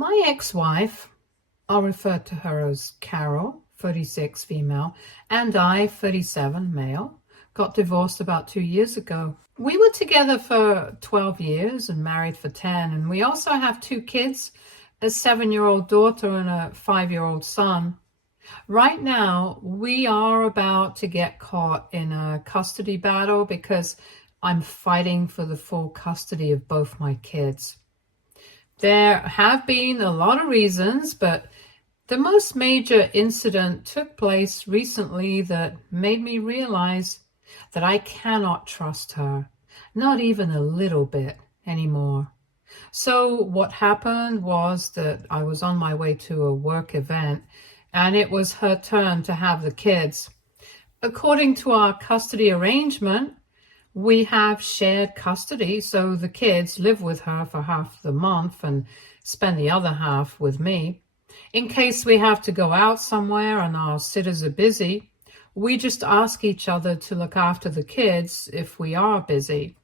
My ex-wife, I'll refer to her as Carol, 36 female, and I, 37 male, got divorced about 2 years ago. We were together for 12 years and married for 10, and we also have 2 kids, a 7-year-old daughter and a 5-year-old son. Right now, we are about to get caught in a custody battle because I'm fighting for the full custody of both my kids. There have been a lot of reasons, but the most major incident took place recently that made me realize that I cannot trust her, not even a little bit anymore. So what happened was that I was on my way to a work event, and it was her turn to have the kids. According to our custody arrangement, we have shared custody, so the kids live with her for half the month and spend the other half with me. In case we have to go out somewhere and our sitters are busy, we just ask each other to look after the kids if we are busy.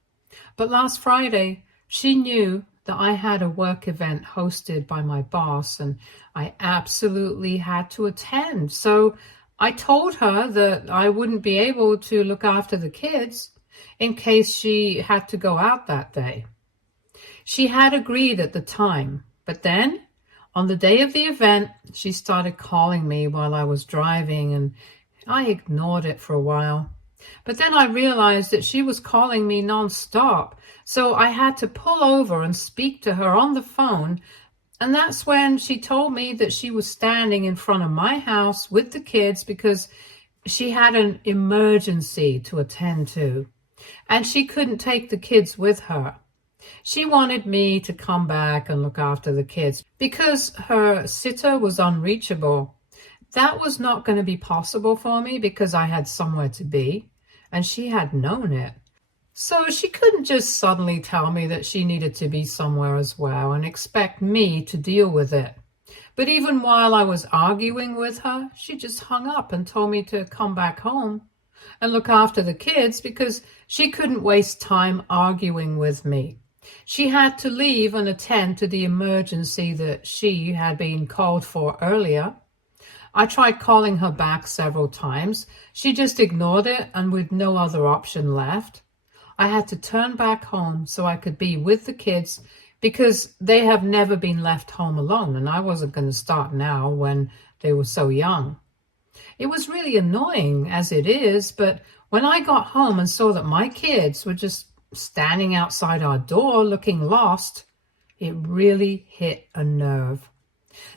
But last Friday, she knew that I had a work event hosted by my boss and I absolutely had to attend. So I told her that I wouldn't be able to look after the kids in case she had to go out that day. She had agreed at the time, but then on the day of the event, she started calling me while I was driving, and I ignored it for a while. But then I realized that she was calling me nonstop, so I had to pull over and speak to her on the phone, and that's when she told me that she was standing in front of my house with the kids because she had an emergency to attend to, and she couldn't take the kids with her. She wanted me to come back and look after the kids because her sitter was unreachable. That was not going to be possible for me because I had somewhere to be, and she had known it. So she couldn't just suddenly tell me that she needed to be somewhere as well and expect me to deal with it. But even while I was arguing with her, she just hung up and told me to come back home and look after the kids because she couldn't waste time arguing with me. She had to leave and attend to the emergency that she had been called for earlier. I tried calling her back several times. She just ignored it, and with no other option left, I had to turn back home so I could be with the kids because they have never been left home alone, and I wasn't going to start now when they were so young. It was really annoying as it is, but when I got home and saw that my kids were just standing outside our door looking lost, it really hit a nerve.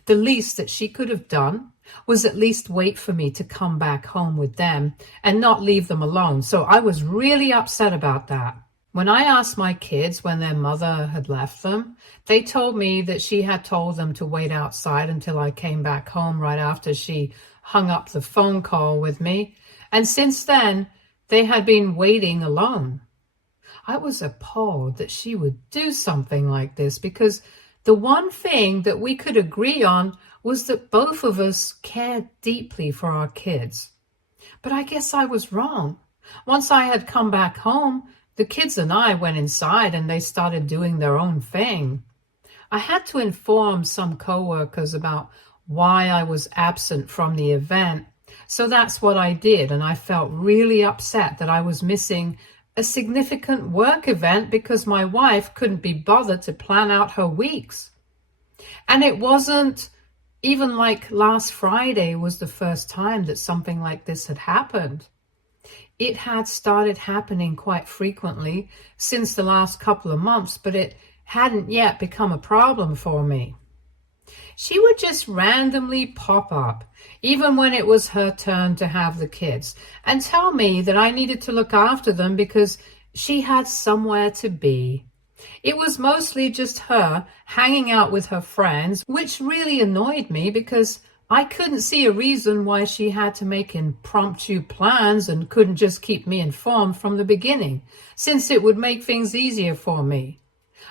The least that she could have done was at least wait for me to come back home with them and not leave them alone. So I was really upset about that. When I asked my kids when their mother had left them, they told me that she had told them to wait outside until I came back home right after she hung up the phone call with me. And since then, they had been waiting alone. I was appalled that she would do something like this because the one thing that we could agree on was that both of us cared deeply for our kids. But I guess I was wrong. Once I had come back home, the kids and I went inside and they started doing their own thing. I had to inform some coworkers about why I was absent from the event. So that's what I did, and I felt really upset that I was missing a significant work event because my wife couldn't be bothered to plan out her weeks. And it wasn't even like last Friday was the first time that something like this had happened. It had started happening quite frequently since the last couple of months, but it hadn't yet become a problem for me. She would just randomly pop up, even when it was her turn to have the kids, and tell me that I needed to look after them because she had somewhere to be. It was mostly just her hanging out with her friends, which really annoyed me because I couldn't see a reason why she had to make impromptu plans and couldn't just keep me informed from the beginning, since it would make things easier for me.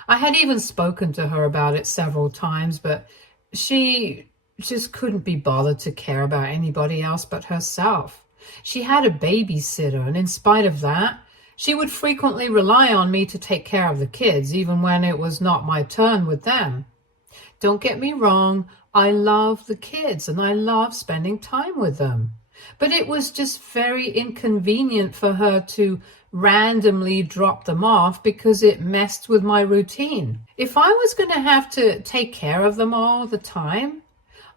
I had even spoken to her about it several times, but she just couldn't be bothered to care about anybody else but herself. She had a babysitter, and in spite of that, she would frequently rely on me to take care of the kids, even when it was not my turn with them. Don't get me wrong, I love the kids and I love spending time with them. But it was just very inconvenient for her to randomly drop them off because it messed with my routine. If I was going to have to take care of them all the time,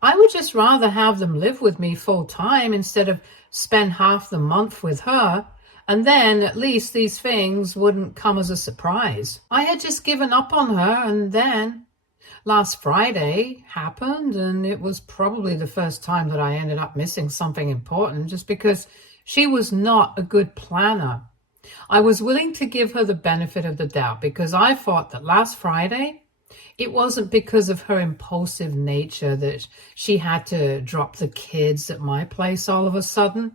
I would just rather have them live with me full time instead of spend half the month with her, and then at least these things wouldn't come as a surprise. I had just given up on her, and then last Friday happened, and it was probably the first time that I ended up missing something important just because she was not a good planner. I was willing to give her the benefit of the doubt because I thought that last Friday, it wasn't because of her impulsive nature that she had to drop the kids at my place all of a sudden,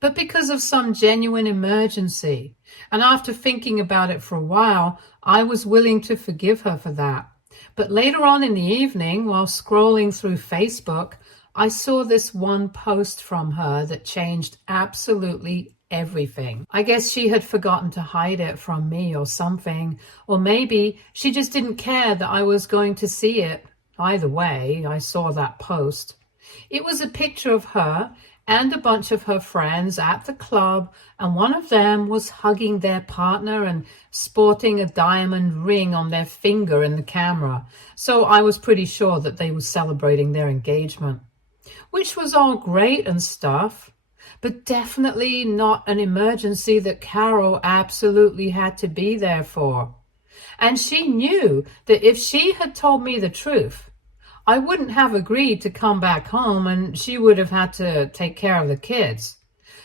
but because of some genuine emergency. And after thinking about it for a while, I was willing to forgive her for that. But later on in the evening, while scrolling through Facebook, I saw this one post from her that changed absolutely everything. I guess she had forgotten to hide it from me or something, or maybe she just didn't care that I was going to see it. Either way, I saw that post. It was a picture of her and a bunch of her friends at the club, and one of them was hugging their partner and sporting a diamond ring on their finger in the camera. So I was pretty sure that they were celebrating their engagement, which was all great and stuff, but definitely not an emergency that Carol absolutely had to be there for. And she knew that if she had told me the truth, I wouldn't have agreed to come back home and she would have had to take care of the kids.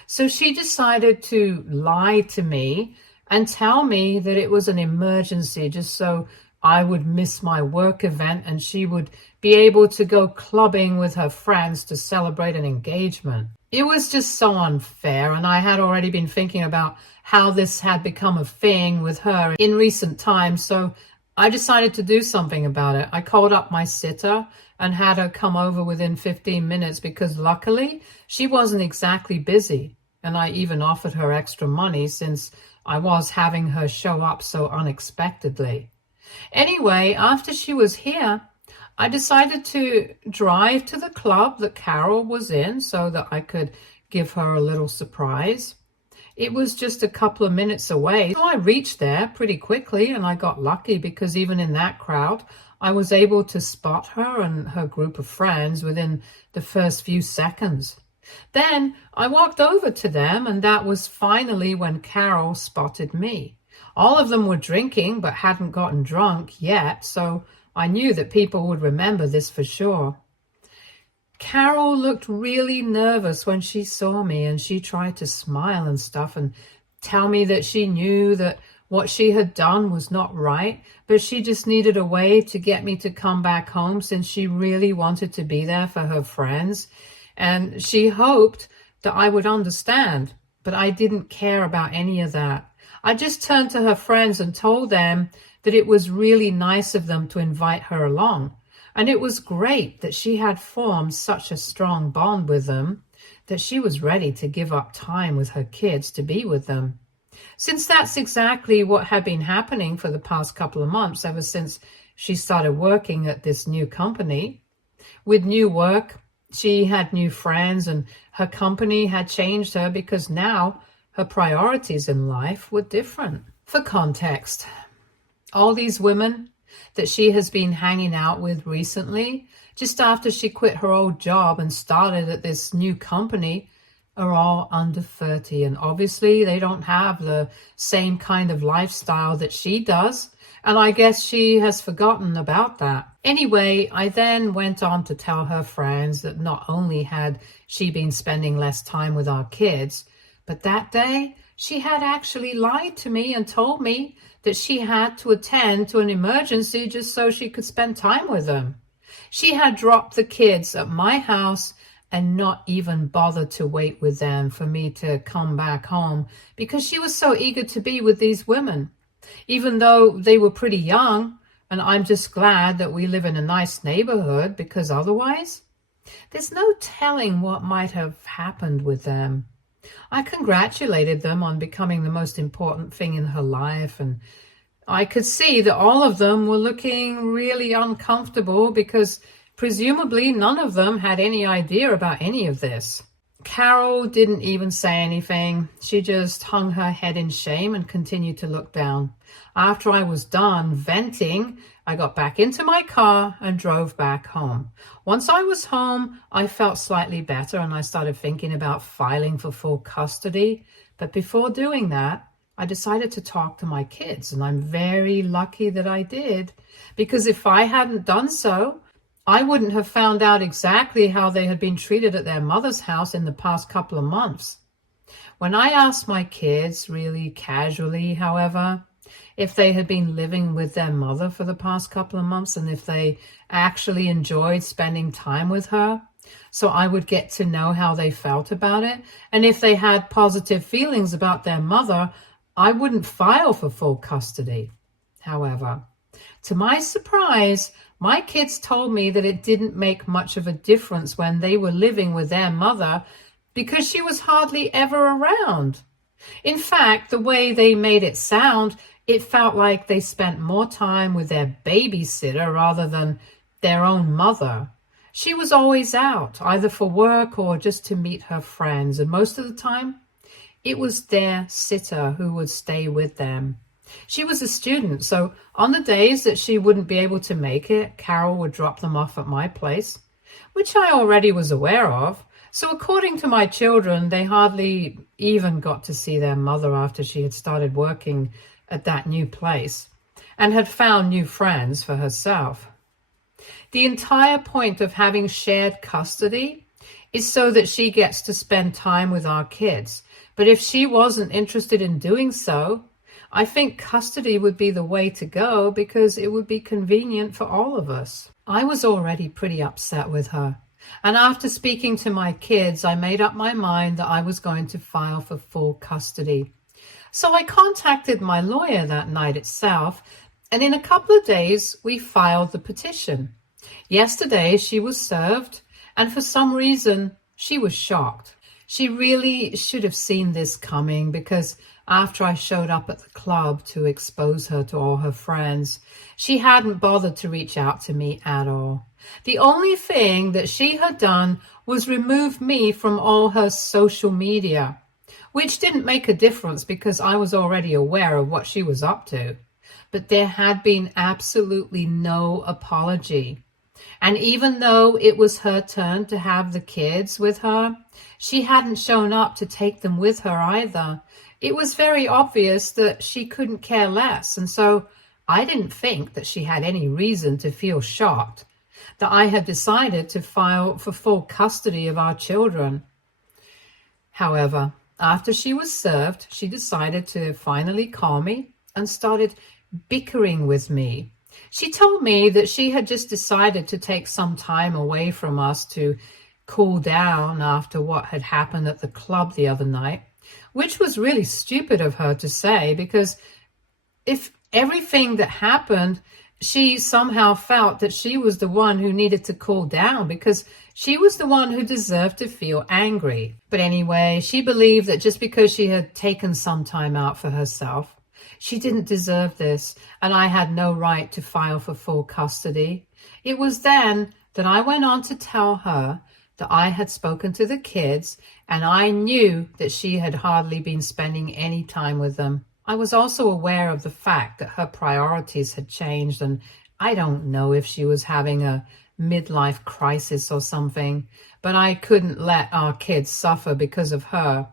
So she decided to lie to me and tell me that it was an emergency just so I would miss my work event and she would be able to go clubbing with her friends to celebrate an engagement. It was just so unfair, and I had already been thinking about how this had become a thing with her in recent times, so I decided to do something about it. I called up my sitter and had her come over within 15 minutes because luckily she wasn't exactly busy, and I even offered her extra money since I was having her show up so unexpectedly. Anyway, after she was here, I decided to drive to the club that Carol was in so that I could give her a little surprise. It was just a couple of minutes away, so I reached there pretty quickly, and I got lucky because even in that crowd, I was able to spot her and her group of friends within the first few seconds. Then I walked over to them, and that was finally when Carol spotted me. All of them were drinking but hadn't gotten drunk yet, so I knew that people would remember this for sure. Carol looked really nervous when she saw me, and she tried to smile and stuff and tell me that she knew that what she had done was not right, but she just needed a way to get me to come back home since she really wanted to be there for her friends. And she hoped that I would understand, but I didn't care about any of that. I just turned to her friends and told them that it was really nice of them to invite her along. And it was great that she had formed such a strong bond with them that she was ready to give up time with her kids to be with them. Since that's exactly what had been happening for the past couple of months, ever since she started working at this new company. With new work, she had new friends, and her company had changed her because now her priorities in life were different. For context, all these women that she has been hanging out with recently, just after she quit her old job and started at this new company, are all under 30. And obviously they don't have the same kind of lifestyle that she does. And I guess she has forgotten about that. Anyway, I then went on to tell her friends that not only had she been spending less time with our kids, but that day she had actually lied to me and told me that she had to attend to an emergency just so she could spend time with them. She had dropped the kids at my house and not even bothered to wait with them for me to come back home because she was so eager to be with these women, even though they were pretty young. And I'm just glad that we live in a nice neighborhood because otherwise, there's no telling what might have happened with them. I congratulated them on becoming the most important thing in her life, and I could see that all of them were looking really uncomfortable because presumably none of them had any idea about any of this. Carol didn't even say anything. She just hung her head in shame and continued to look down. After I was done venting, I got back into my car and drove back home. Once I was home, I felt slightly better and I started thinking about filing for full custody. But before doing that, I decided to talk to my kids, and I'm very lucky that I did, because if I hadn't done so, I wouldn't have found out exactly how they had been treated at their mother's house in the past couple of months. When I asked my kids, really casually, however, if they had been living with their mother for the past couple of months and if they actually enjoyed spending time with her, so I would get to know how they felt about it, and if they had positive feelings about their mother, I wouldn't file for full custody. However, to my surprise, my kids told me that it didn't make much of a difference when they were living with their mother because she was hardly ever around. In fact, the way they made it sound, it felt like they spent more time with their babysitter rather than their own mother. She was always out, either for work or just to meet her friends, and most of the time, it was their sitter who would stay with them. She was a student, so on the days that she wouldn't be able to make it, Carol would drop them off at my place, which I already was aware of. So according to my children, they hardly even got to see their mother after she had started working at that new place and had found new friends for herself. The entire point of having shared custody is so that she gets to spend time with our kids. But if she wasn't interested in doing so, I think custody would be the way to go because it would be convenient for all of us. I was already pretty upset with her. And after speaking to my kids, I made up my mind that I was going to file for full custody. So I contacted my lawyer that night itself, and in a couple of days, we filed the petition. Yesterday, she was served, and for some reason, she was shocked. She really should have seen this coming because after I showed up at the club to expose her to all her friends, she hadn't bothered to reach out to me at all. The only thing that she had done was remove me from all her social media, which didn't make a difference because I was already aware of what she was up to. But there had been absolutely no apology. And even though it was her turn to have the kids with her, she hadn't shown up to take them with her either. It was very obvious that she couldn't care less, and so I didn't think that she had any reason to feel shocked that I had decided to file for full custody of our children. However, after she was served, she decided to finally call me and started bickering with me. She told me that she had just decided to take some time away from us to cool down after what had happened at the club the other night, which was really stupid of her to say because if everything that happened, she somehow felt that she was the one who needed to cool down because she was the one who deserved to feel angry. But anyway, she believed that just because she had taken some time out for herself, she didn't deserve this, and I had no right to file for full custody. It was then that I went on to tell her that I had spoken to the kids, and I knew that she had hardly been spending any time with them. I was also aware of the fact that her priorities had changed, and I don't know if she was having a midlife crisis or something, but I couldn't let our kids suffer because of her.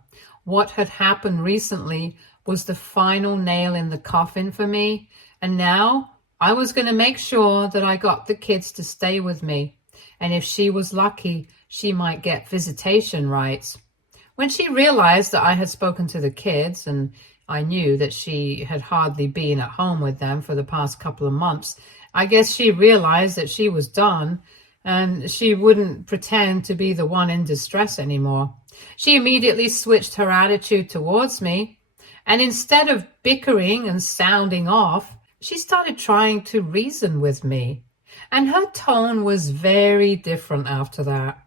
What had happened recently was the final nail in the coffin for me, and now I was going to make sure that I got the kids to stay with me, and if she was lucky, she might get visitation rights. When she realized that I had spoken to the kids, and I knew that she had hardly been at home with them for the past couple of months, I guess she realized that she was done, and she wouldn't pretend to be the one in distress anymore. She immediately switched her attitude towards me, and instead of bickering and sounding off, she started trying to reason with me. And her tone was very different after that.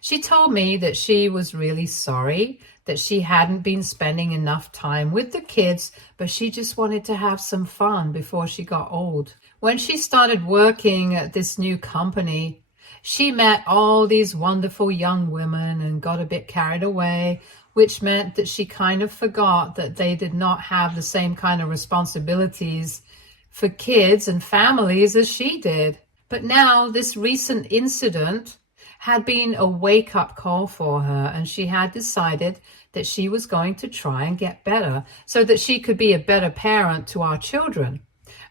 She told me that she was really sorry that she hadn't been spending enough time with the kids, but she just wanted to have some fun before she got old. When she started working at this new company, she met all these wonderful young women and got a bit carried away, which meant that she kind of forgot that they did not have the same kind of responsibilities for kids and families as she did. But now this recent incident had been a wake-up call for her, and she had decided that she was going to try and get better so that she could be a better parent to our children.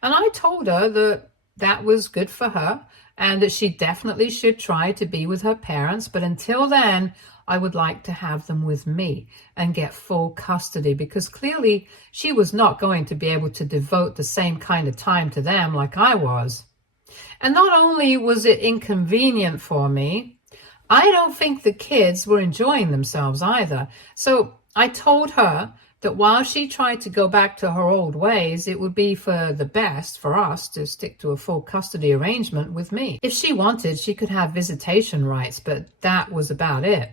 And I told her that that was good for her and that she definitely should try to be with her parents, but until then, I would like to have them with me and get full custody, because clearly she was not going to be able to devote the same kind of time to them like I was. And not only was it inconvenient for me, I don't think the kids were enjoying themselves either. So I told her that while she tried to go back to her old ways, it would be for the best for us to stick to a full custody arrangement with me. If she wanted, she could have visitation rights, but that was about it.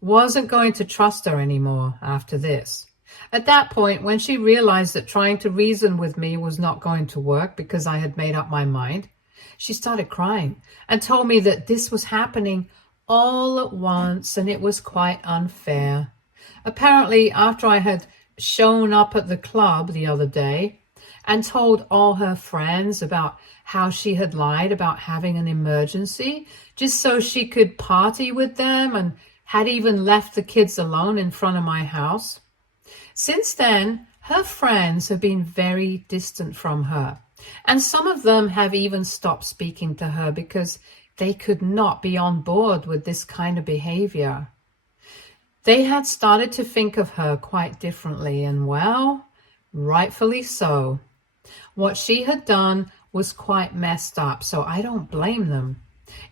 Wasn't going to trust her anymore after this. At that point, when she realized that trying to reason with me was not going to work because I had made up my mind, she started crying and told me that this was happening all at once and it was quite unfair. Apparently, after I had shown up at the club the other day and told all her friends about how she had lied about having an emergency just so she could party with them, and had even left the kids alone in front of my house. Since then, her friends have been very distant from her, and some of them have even stopped speaking to her because they could not be on board with this kind of behavior. They had started to think of her quite differently, and well, rightfully so. What she had done was quite messed up, so I don't blame them.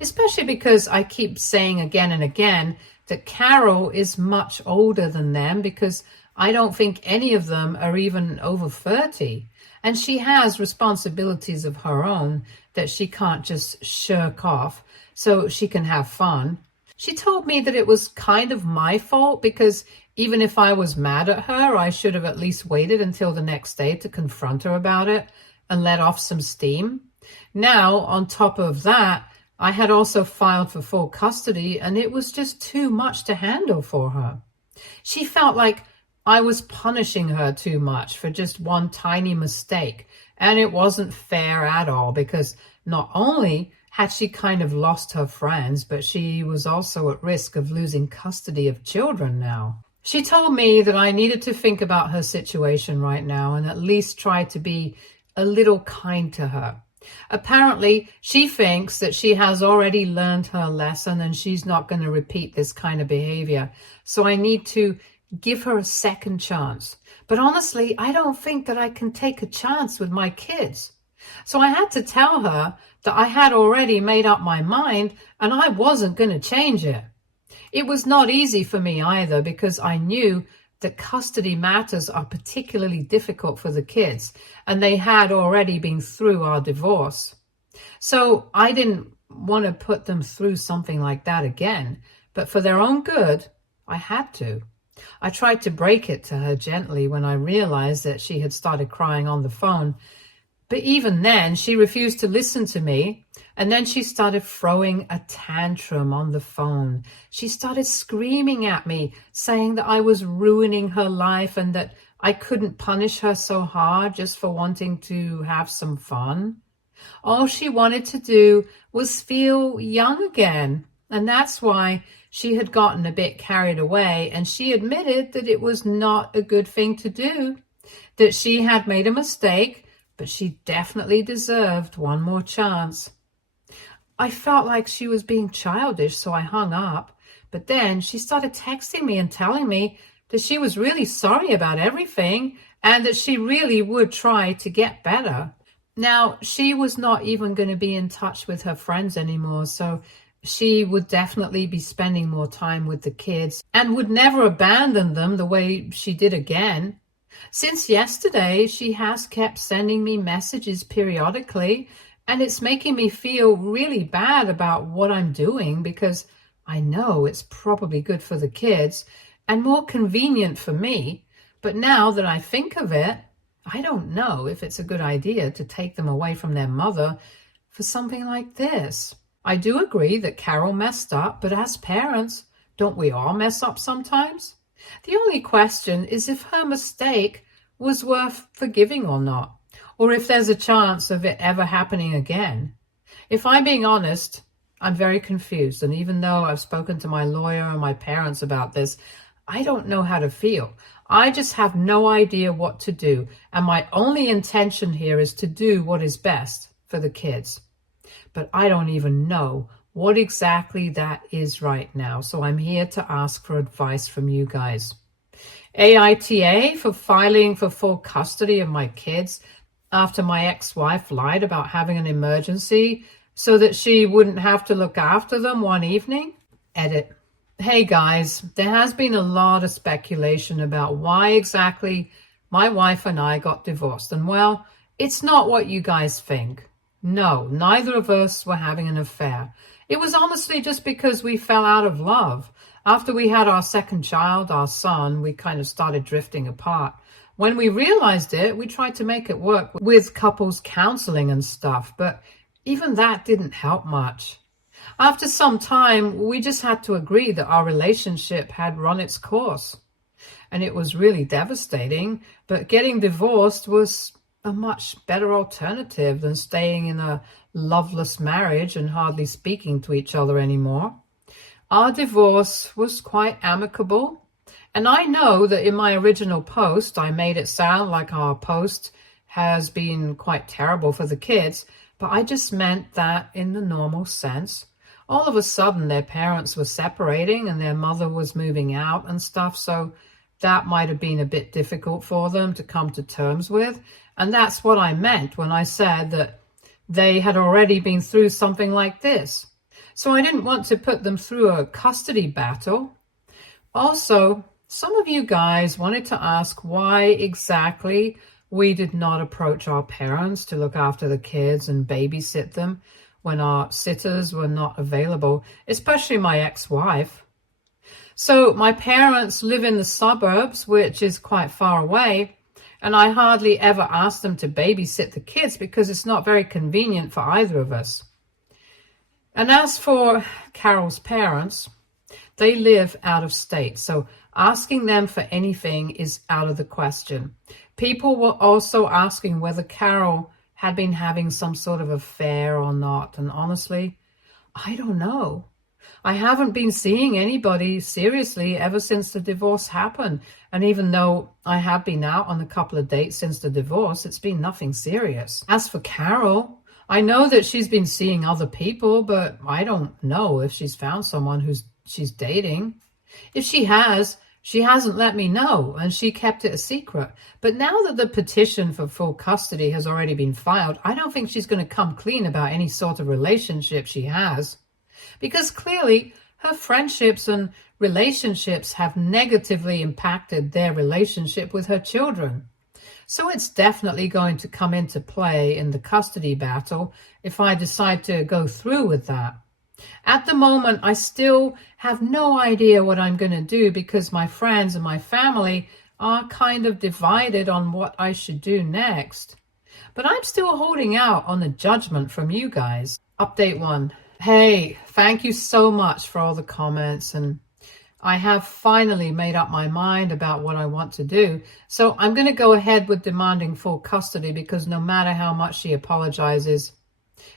Especially because I keep saying again and again that Carol is much older than them, because I don't think any of them are even over 30. And she has responsibilities of her own that she can't just shirk off so she can have fun. She told me that it was kind of my fault because even if I was mad at her, I should have at least waited until the next day to confront her about it and let off some steam. Now, on top of that, I had also filed for full custody, and it was just too much to handle for her. She felt like I was punishing her too much for just one tiny mistake, and it wasn't fair at all, because not only had she kind of lost her friends, but she was also at risk of losing custody of children now. She told me that I needed to think about her situation right now and at least try to be a little kind to her. Apparently, she thinks that she has already learned her lesson and she's not going to repeat this kind of behavior. So I need to give her a second chance. But honestly, I don't think that I can take a chance with my kids. So I had to tell her that I had already made up my mind and I wasn't going to change it. It was not easy for me either, because I knew that custody matters are particularly difficult for the kids, and they had already been through our divorce. So I didn't want to put them through something like that again, but for their own good, I had to. I tried to break it to her gently when I realized that she had started crying on the phone, but even then she refused to listen to me, and then she started throwing a tantrum on the phone. She started screaming at me, saying that I was ruining her life and that I couldn't punish her so hard just for wanting to have some fun. All she wanted to do was feel young again, and that's why she had gotten a bit carried away, and she admitted that it was not a good thing to do, that she had made a mistake, but she definitely deserved one more chance. I felt like she was being childish, so I hung up. But then she started texting me and telling me that she was really sorry about everything and that she really would try to get better. Now, she was not even going to be in touch with her friends anymore, so she would definitely be spending more time with the kids and would never abandon them the way she did again. Since yesterday, she has kept sending me messages periodically, and it's making me feel really bad about what I'm doing, because I know it's probably good for the kids and more convenient for me, but now that I think of it, I don't know if it's a good idea to take them away from their mother for something like this. I do agree that Carol messed up, but as parents, don't we all mess up sometimes? The only question is if her mistake was worth forgiving or not, or if there's a chance of it ever happening again. If I'm being honest, I'm very confused, and even though I've spoken to my lawyer and my parents about this, I don't know how to feel. I just have no idea what to do, and my only intention here is to do what is best for the kids. But I don't even know what exactly that is right now, so I'm here to ask for advice from you guys. AITA for filing for full custody of my kids after my ex-wife lied about having an emergency so that she wouldn't have to look after them one evening? Edit. Hey guys, there has been a lot of speculation about why exactly my wife and I got divorced. And well, it's not what you guys think. No, neither of us were having an affair. It was honestly just because we fell out of love. After we had our second child, our son, we kind of started drifting apart. When we realized it, we tried to make it work with couples counseling and stuff, but even that didn't help much. After some time, we just had to agree that our relationship had run its course. And it was really devastating, but getting divorced was a much better alternative than staying in a loveless marriage and hardly speaking to each other anymore. Our divorce was quite amicable, and I know that in my original post, I made it sound like our post has been quite terrible for the kids, but I just meant that in the normal sense. All of a sudden, their parents were separating and their mother was moving out and stuff, so that might have been a bit difficult for them to come to terms with. And that's what I meant when I said that they had already been through something like this. So I didn't want to put them through a custody battle. Also, some of you guys wanted to ask why exactly we did not approach our parents to look after the kids and babysit them when our sitters were not available, especially my ex-wife. So my parents live in the suburbs, which is quite far away, and I hardly ever ask them to babysit the kids because it's not very convenient for either of us. And as for Carol's parents, they live out of state, so asking them for anything is out of the question. People were also asking whether Carol had been having some sort of affair or not, and honestly, I don't know. I haven't been seeing anybody seriously ever since the divorce happened, and even though I have been out on a couple of dates since the divorce, it's been nothing serious. As for Carol, I know that she's been seeing other people, but I don't know if she's found someone she's dating. If she has, she hasn't let me know, and she kept it a secret. But now that the petition for full custody has already been filed, I don't think she's going to come clean about any sort of relationship she has. Because clearly, her friendships and relationships have negatively impacted their relationship with her children. So it's definitely going to come into play in the custody battle if I decide to go through with that. At the moment, I still have no idea what I'm going to do because my friends and my family are kind of divided on what I should do next. But I'm still holding out on a judgment from you guys. Update 1. Hey, thank you so much for all the comments, and I have finally made up my mind about what I want to do. So I'm going to go ahead with demanding full custody because no matter how much she apologizes,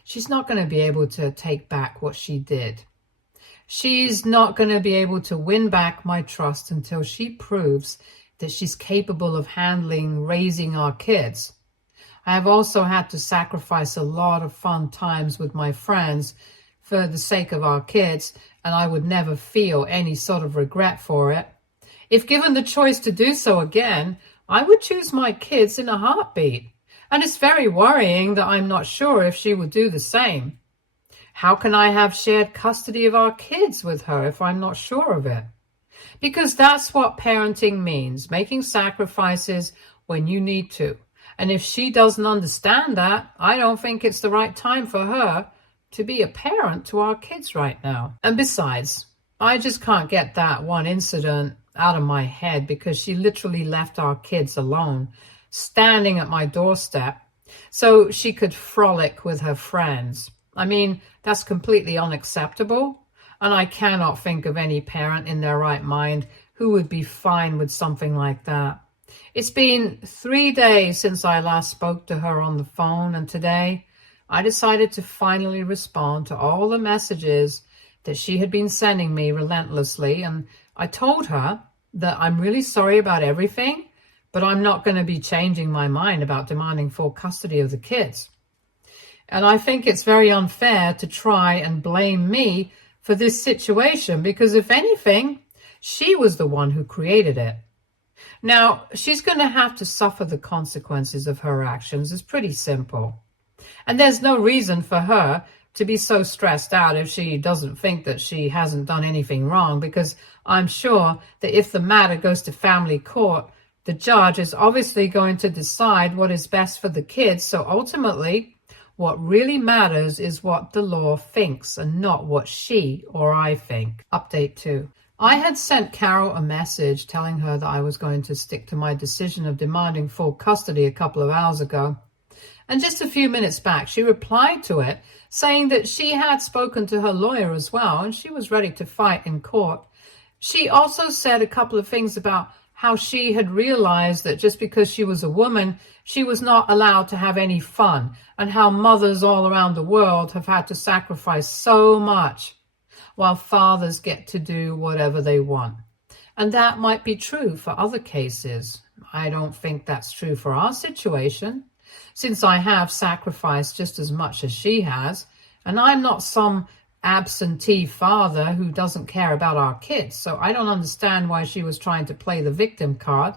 she's not going to be able to take back what she did. She's not going to be able to win back my trust until she proves that she's capable of handling raising our kids. I have also had to sacrifice a lot of fun times with my friends for the sake of our kids, and I would never feel any sort of regret for it. If given the choice to do so again, I would choose my kids in a heartbeat. And it's very worrying that I'm not sure if she would do the same. How can I have shared custody of our kids with her if I'm not sure of it? Because that's what parenting means, making sacrifices when you need to. And if she doesn't understand that, I don't think it's the right time for her to be a parent to our kids right now. And besides, I just can't get that one incident out of my head, because she literally left our kids alone, standing at my doorstep, so she could frolic with her friends. I mean, that's completely unacceptable, and I cannot think of any parent in their right mind who would be fine with something like that. It's been 3 days since I last spoke to her on the phone, and today I decided to finally respond to all the messages that she had been sending me relentlessly, and I told her that I'm really sorry about everything, but I'm not going to be changing my mind about demanding full custody of the kids. And I think it's very unfair to try and blame me for this situation, because if anything, she was the one who created it. Now, she's going to have to suffer the consequences of her actions. It's pretty simple. And there's no reason for her to be so stressed out if she doesn't think that she hasn't done anything wrong, because I'm sure that if the matter goes to family court, the judge is obviously going to decide what is best for the kids. So ultimately, what really matters is what the law thinks and not what she or I think. Update 2. I had sent Carol a message telling her that I was going to stick to my decision of demanding full custody a couple of hours ago. And just a few minutes back, she replied to it, saying that she had spoken to her lawyer as well, and she was ready to fight in court. She also said a couple of things about how she had realized that just because she was a woman, she was not allowed to have any fun, and how mothers all around the world have had to sacrifice so much, while fathers get to do whatever they want. And that might be true for other cases. I don't think that's true for our situation, since I have sacrificed just as much as she has, and I'm not some absentee father who doesn't care about our kids. So I don't understand why she was trying to play the victim card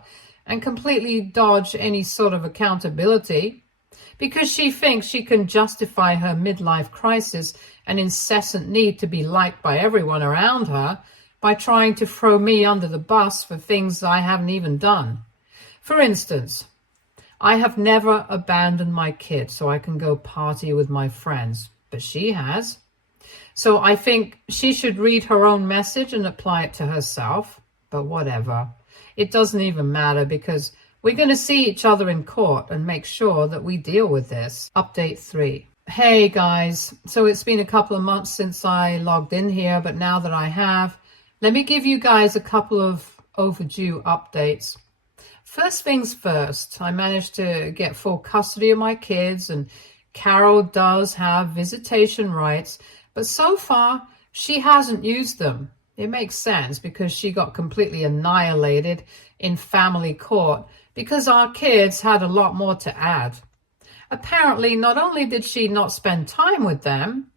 and completely dodge any sort of accountability, because she thinks she can justify her midlife crisis and incessant need to be liked by everyone around her by trying to throw me under the bus for things I haven't even done. For instance, I have never abandoned my kid so I can go party with my friends, but she has. So I think she should read her own message and apply it to herself, but whatever. It doesn't even matter, because we're going to see each other in court and make sure that we deal with this. Update 3. Hey guys, so it's been a couple of months since I logged in here, but now that I have, let me give you guys a couple of overdue updates. First things first, I managed to get full custody of my kids, and Carol does have visitation rights, but so far she hasn't used them. It makes sense, because she got completely annihilated in family court because our kids had a lot more to add. Apparently, not only did she not spend time with them,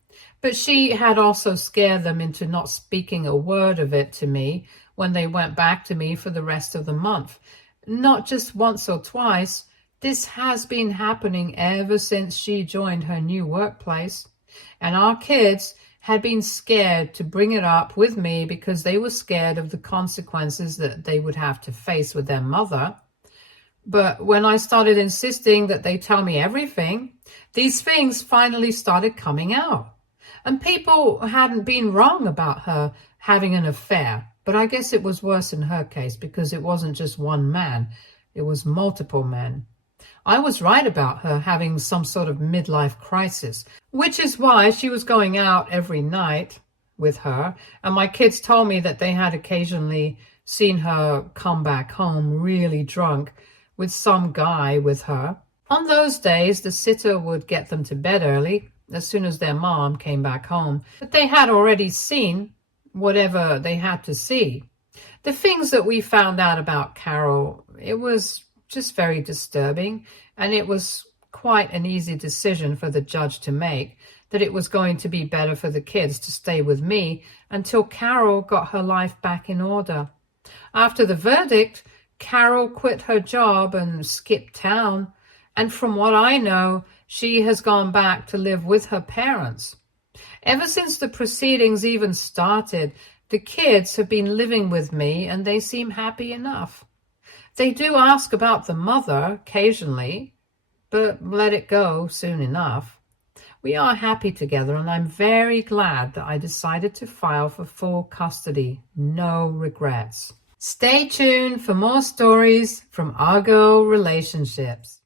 but she had also scared them into not speaking a word of it to me when they went back to me for the rest of the month. Not just once or twice. This has been happening ever since she joined her new workplace. And our kids had been scared to bring it up with me because they were scared of the consequences that they would have to face with their mother. But when I started insisting that they tell me everything, these things finally started coming out. And people hadn't been wrong about her having an affair. But I guess it was worse in her case, because it wasn't just one man. It was multiple men. I was right about her having some sort of midlife crisis, which is why she was going out every night with her. And my kids told me that they had occasionally seen her come back home really drunk with some guy with her. On those days, the sitter would get them to bed early as soon as their mom came back home. But they had already seen whatever they had to see. The things that we found out about Carol, it was just very disturbing, and it was quite an easy decision for the judge to make, that it was going to be better for the kids to stay with me until Carol got her life back in order. After the verdict, Carol quit her job and skipped town, and from what I know, she has gone back to live with her parents. Ever since the proceedings even started, the kids have been living with me, and they seem happy enough. They do ask about the mother occasionally, but let it go soon enough. We are happy together, and I'm very glad that I decided to file for full custody. No regrets. Stay tuned for more stories from our girl relationships.